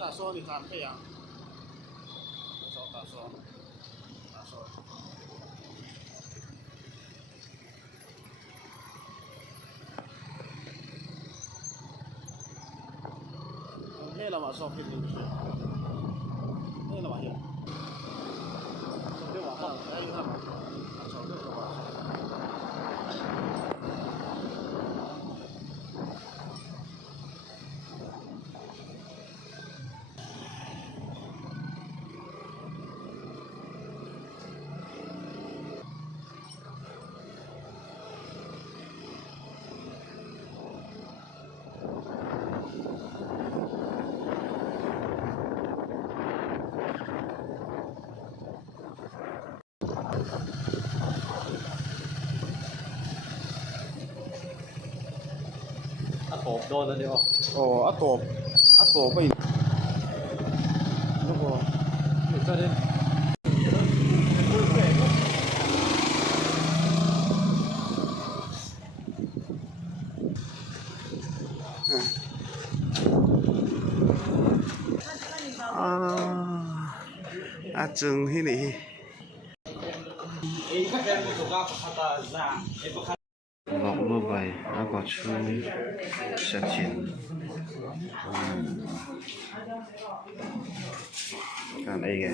打说你看太阳，打说。黑了嘛，烧配进去。黑了嘛，先。对吧？好，来一看嘛，炒这个吧。ตัวโดนแล้วเดียว哦，ตัวไป那个这里จึงที่นี่ลอกรูปไปแล้วก็ช่วยเช็ดชินการเองไง